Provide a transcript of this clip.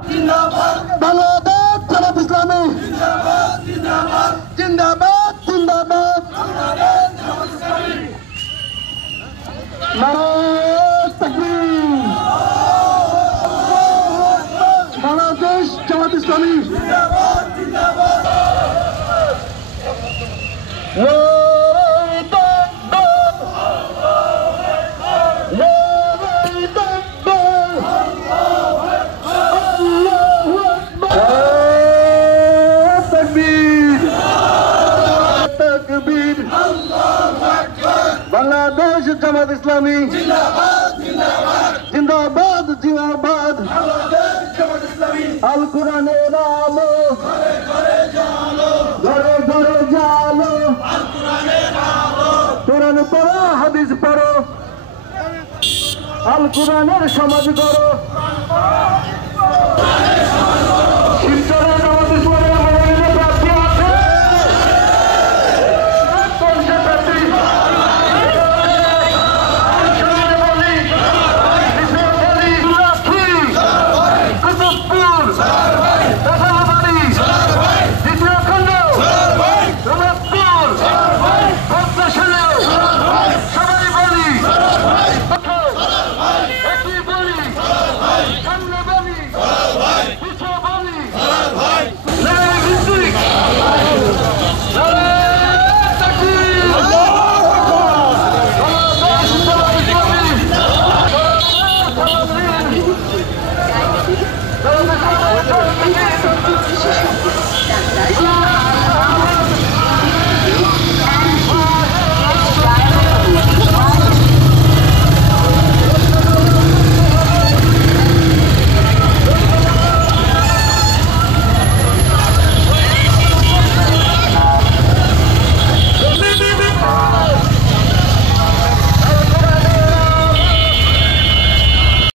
বাংলাদেশ জামাত ইসলামী জিন্দাবাদ জিন্দাবাদ নারায়ে তাকবীর বাংলাদেশ জামাত ইসলামী বাংলাদেশ জামাত ইসলামী জিন্দাবাদ জিন্দাবাদ আল কোরআনের আলো ঘরে ঘরে জালো কোরআন পড়ো হাদিস পড়ো আল কোরআনের সমাজ করো শিবচরে জামাত ইসলামের মনোনীত প্রার্থী আছে Thank you.